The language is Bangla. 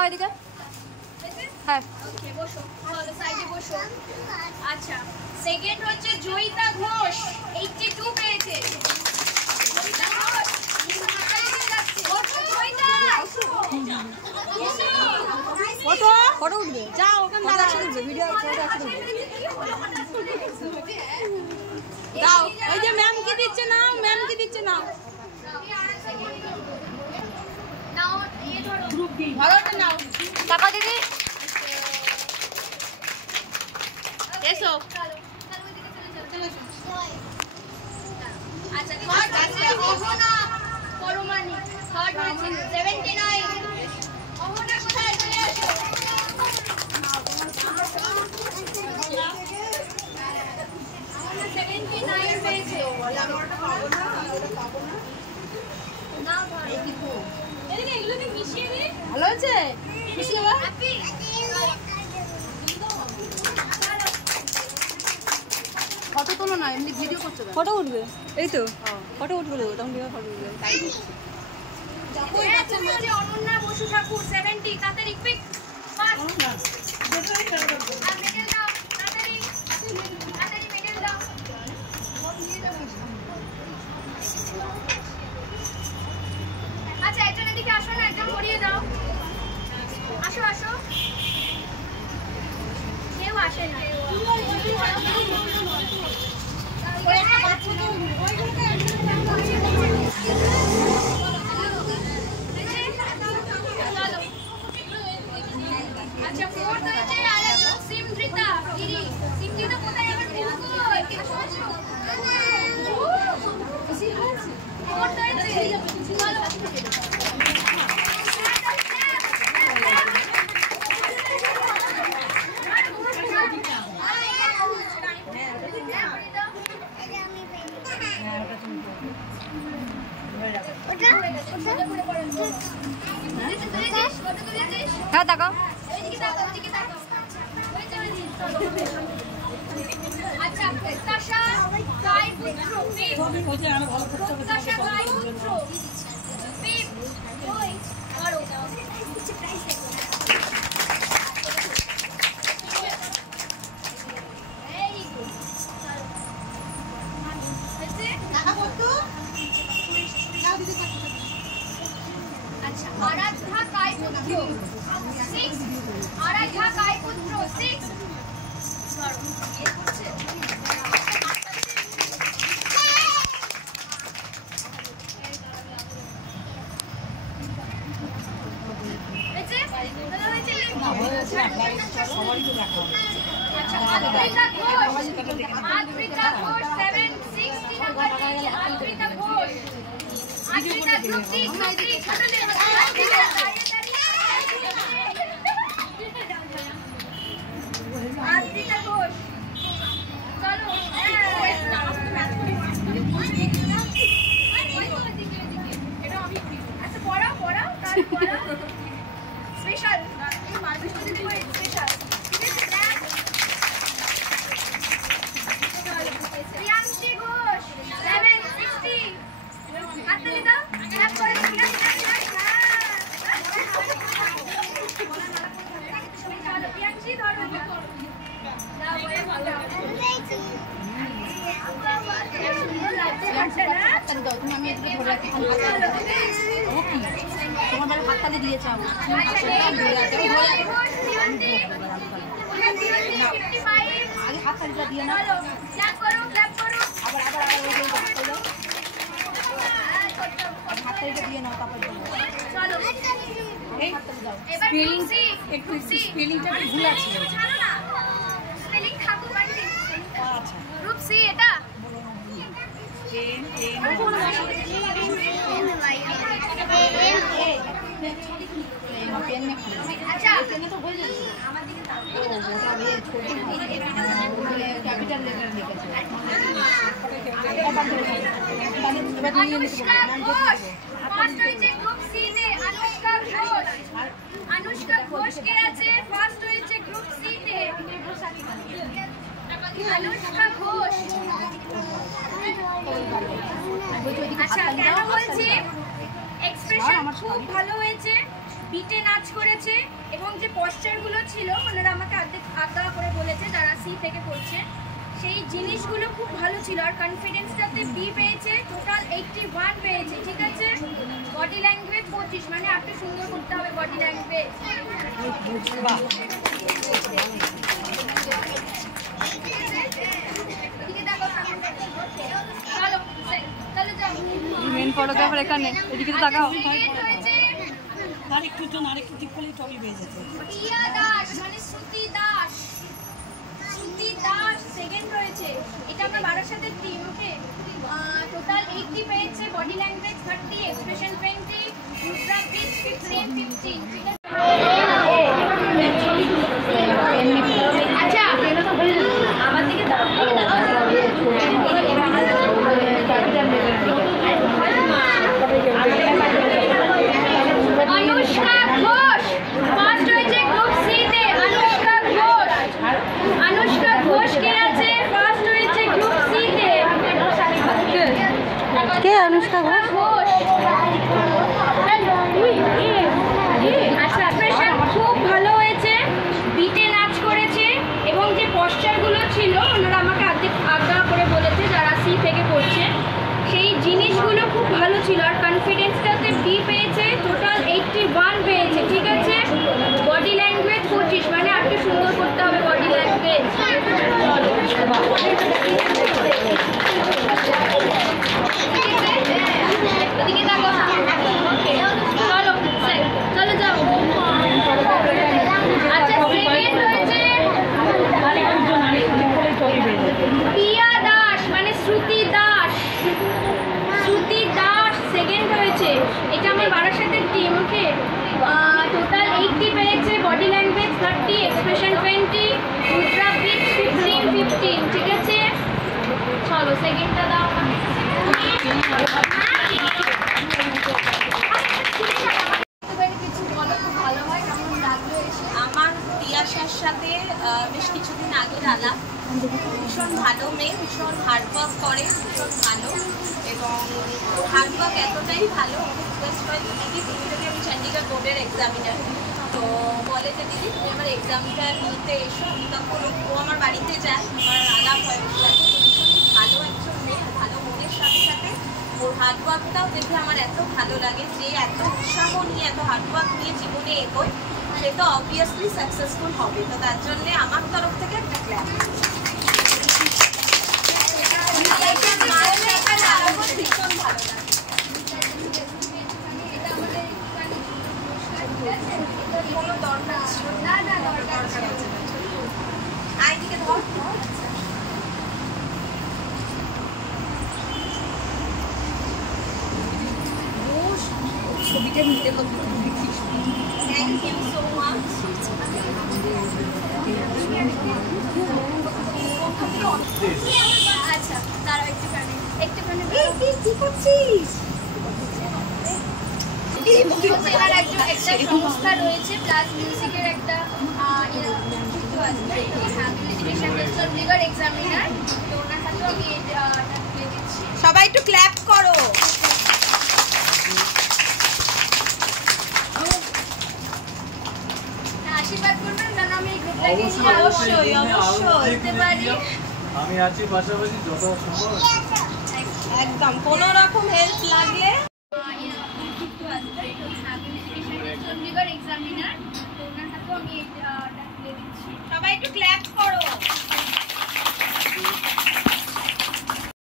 তাকাও এদিকে। হ্যাঁ ওকে বসো, চলো সাইডে বসো। আচ্ছা সেকেন্ড হচ্ছে জয়িতা ঘোষ 82 পেয়েছে। জয়িতা ঘোষ ফটো ফটো উঠবে, যাও ওখানে দাঁড়া একসাথে উঠবে, ভিডিও একসাথে উঠবে। দাও ওই যে ম্যাম কি দিচ্ছে না, ম্যাম কি দিচ্ছে না, নাও ये ধরো ভালোটা নাও। টাকা দিদি এসো। আচ্ছা থার্ড আছে অহনা পরমানি, থার্ড হয়েছে 79। অহনা কোথায় চলে আসো? অহনা 79 পেয়েছে। নাও ধরো এদিকে, এগুলোকে মিশিয়ে দে। ভালো আছে মিশিয়ে দাও। হ্যাপি ফটো তোলো না, এমনি ভিডিও করছো। ফটো উঠবে, এই তো ফটো উঠবে, তখন ভিডিও ফটো উঠবে। অনন্যা বসু ঠাকুর 70। তাড়াতাড়ি কুইক ফাস্ট। আর মেডেল দাও তাড়াতাড়ি, তাড়াতাড়ি মেডেল দাও। আচ্ছা একজন এদিকে আসো না, একজন পড়িয়ে দাও। আসো আসো, কেউ আসে না। আচ্ছা ফোর্থ হয়েছে আরেকজন সিমৃতা গিরি। সিমৃতা কোথায় এখন ফোর্থ হয়েছে। চলো হ্যাঁ তাকাও। আচ্ছা প্রত্যাশা গায়পুত্র প্রত্যাশা গায়পুত্র আচ্ছা আরাধ্যা গায়পুত্র 6। আরাধ্যা গায়পুত্র 6। ধরো এ করছে আচ্ছা Adrita Ghosh 760 number. Adrita Ghosh, Adrita group C, ছোট নে আদ্রিতা ঘোষ। চলো এটা আমি আচ্ছা পড়াও পড়াও তাহলে পড়াও স্পেশাল এই মালবিষ্ণু দিদি করে স্পেশাল। প্রিয়াংশী ঘোষ 760। হাততালি দাও, ক্ল্যাপ করে দাও। চলো প্রিয়াংশী ধরো দাও বলে ভালো। তুমি আমি এদিকে ধরে রাখি, তোমার হাততালি দিয়েছে আমার। আগে হাততালিটা দিয়ে না, আবার হাততালিটা দিয়ে নাও, তারপর একটু স্পেলিংটা ভুল আছে। স্পেলিং ঠাকুর বাড়ি। আচ্ছা গ্রুপ সি এটা আচ্ছা তো হয়ে যাবে আমার দিকে ক্যাপিটাল লেটার লিখেছে। अनुष्का घोष ফার্স্ট হয়েছে গ্রুপ সি তে। अनुष्का घोष কে আছে ফার্স্ট হয়েছে গ্রুপ সি তে। अनुष्का घोष আচ্ছা কেন বলছি, এক্সপ্রেশন খুব ভালো হয়েছে। বিটে নাচ করেছে এবং যে পশ্চারগুলো ছিল ওনারা আমাকে আধা করে বলেছে যারা সি থেকে পড়ছে, সেই জিনিসগুলো খুব ভালো ছিল। আর কনফিডেন্সটাতে বি পেয়েছে, টোটাল 81 পেয়েছে, ঠিক আছে। বডি ল্যাঙ্গুয়েজ 25, মানে একটু সুন্দর করতে হবে বডি ল্যাঙ্গুয়েজ। মেন ফটোগ্রাফার এখানে, এদিকে তো তাকাও। আরেকটু ঠিক করলে টবি পেয়ে যেত। প্রিয়া দাস মানে শ্রুতি দাস, শ্রুতি দাস সেকেন্ড রয়েছে। এটা আমার বারাসাতের টিম, ওকে। টোটাল 80 পেয়েছে, বডি ল্যাঙ্গুয়েজ 30, এক্সপ্রেশন 20, মুদ্রা 15, 15, ঠিক আছে। আচ্ছা আমার দিকে অনুষ্কা ঘোষ ফার্স্ট হয়েছে গ্রুপ সি তে। অনুষ্কা ঘোষ কে আছে? ফার্স্ট হয়েছে গ্রুপ সি তে। কে অনুষ্কা ঘোষ? আচ্ছা, এক্সপ্রেশন খুব ভালো হয়েছে, বিটে নাচ করেছে এবং যে পশ্চারগুলো ছিল ওনারা আমাকে আধা করে বলেছে যারা সি থেকে পড়ছে, সেই জিনিসগুলো খুব ভালো ছিল। আর কনফিডেন্সটাতে বি পেয়েছে, টোটাল 81 পেয়েছে, ঠিক আছে। বডি ল্যাঙ্গুয়েজ 25, মানে একটু সুন্দর করতে হবে বডি ল্যাঙ্গুয়েজ। এদিকে দেখো, চলো যাও। আচ্ছা, সেকেন্ড হয়েছে প্রিয়া দাস মানে শ্রুতি দাস, শ্রুতি দাস সেকেন্ড হয়েছে। এটা আমার বারাসাতের টিম, ওকে। টোটাল 80 পেয়েছে, বডি ল্যাঙ্গুয়েজ 30, এক্সপ্রেশন 20, মুদ্রা 15, 15, ঠিক আছে। চলো সেকেন্ডটা দাও। আমার তিয়াশার সাথে বেশ কিছুদিন আগে আলাপ। ভীষণ ভালো মেয়ে, ভীষণ হার্ডওয়ার্ক করে, ভীষণ ভালো। এবং হার্ডওয়ার্ক এতটাই ভালো, রিকোয়েস্ট হয় দিদি তুমি যদি, আমি চণ্ডীগড় বোর্ডের এক্সামিনার, তো বলে যে দিদি তুমি আমার এক্সামটা নিতে এসো। তখন ও আমার বাড়িতে যায়, আমার আলাপ হয় ওর সাথে। ভীষণই ভালো একজন মেয়ে, ভালো মনের সাথে সাথে ওর হার্ডওয়ার্কটাও দেখে আমার এত ভালো লাগে। যে এত উৎসাহ নিয়ে, এত হার্ডওয়ার্ক নিয়ে জীবনে এগোয়, সে তো অবভিয়াসলি সাকসেসফুল হবে। তো তার জন্যে আমার তরফ থেকে একটা ক্ল্যাপ। ভীষণ ভালো লাগে। কোনো দরকার ছিল না, দরকার ছিল আইদিকে ধর। ছবিটা নিতে হবে। Thank you so much. আচ্ছা তারা একটুখানি কি করছিস? এবার একটা সংস্থা রয়েছে, প্লাস মিউজিকের একটা চণ্ডীগড় এক্সামিনার, তো ওনার হাতেও আমি দিচ্ছি। সবাই একটু ক্ল্যাপ করো। আশীর্বাদ করবেন যেন আমি এই গ্রুপটাকে অবশ্যই করতে পারি। আমি আছি পাশাপাশি যত সম্ভব। একদম কোনো রকম হেল্প লাগলে চণ্ডীগড় এক্সামিনার, তো ওনার হাতেও আমি দিচ্ছি। সবাই একটু ক্ল্যাপ করো।